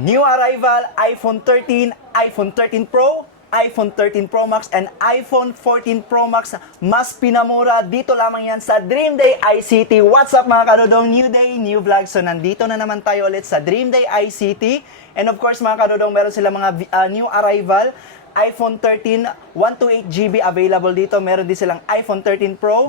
New arrival, iPhone 13, iPhone 13 Pro, iPhone 13 Pro Max, and iPhone 14 Pro Max. Mas pinamura, dito lamang yan sa Dream Day ICT. What's up mga kadodong? New day, new vlog. So nandito na naman tayo ulit sa Dream Day ICT. And of course mga kadodong, meron sila mga new arrival. iPhone 13, 128GB available dito. Meron din silang iPhone 13 Pro,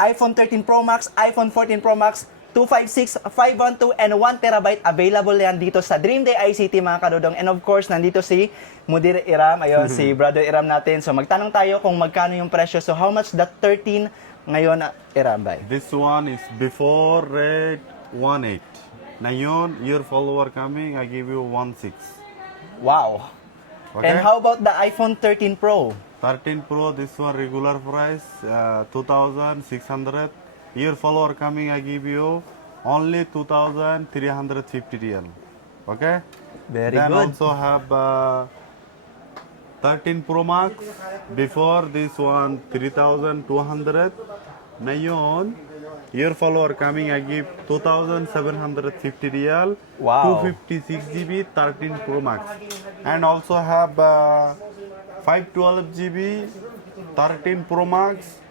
iPhone 13 Pro Max, iPhone 14 Pro Max, 256, 512, and 1TB available yan dito sa Dream Day ICT mga kadodong. And of course, nandito si Mudir Iram, ayun, si Brother Iram natin. So magtanong tayo kung magkano yung presyo. So how much that 13 ngayon, Iram, bay? This one is before rate 1.8. Ngayon, your follower coming, I give you 1.6. Wow. Okay? And how about the iPhone 13 Pro? 13 Pro, this one regular price, 2,600. Your follower coming, I give you only 2,350 real. Okay? Very then good. also have 13 Pro Max. Before this one, 3,200. Ngayon, your follower coming, I give 2,750 real. Wow. 256GB 13 Pro Max. And also have 512GB 13 Pro Max.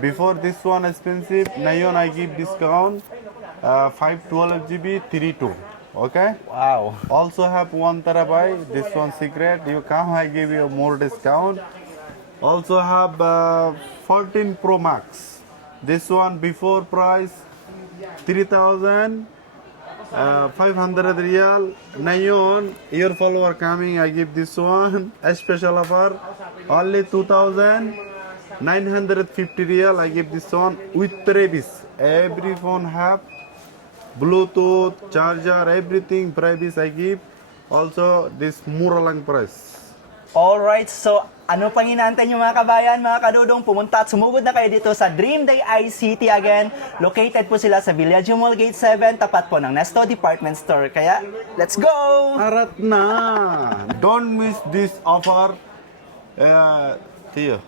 Before this one expensive, Nayon I give discount 512GB 32. Okay? Wow. Also have 1TB. This one secret. You come, I give you more discount. Also have 14 Pro Max. This one before price 3,500 real. Nayon, your follower coming, I give this one a special offer only 2,950 real. I give this one with Travis. Every phone have Bluetooth, charger, everything. Travis I give. Also this mura lang price. Alright, so ano pang inaantay nyo mga kabayan, mga kadodong, pumunta at sumugod na kayo dito sa Dream Day ICT again. Located po sila sa Villaggio Mall Gate 7, tapat po ng Nesto Department Store. Kaya, let's go! Arat na! Don't miss this offer. Tiyo.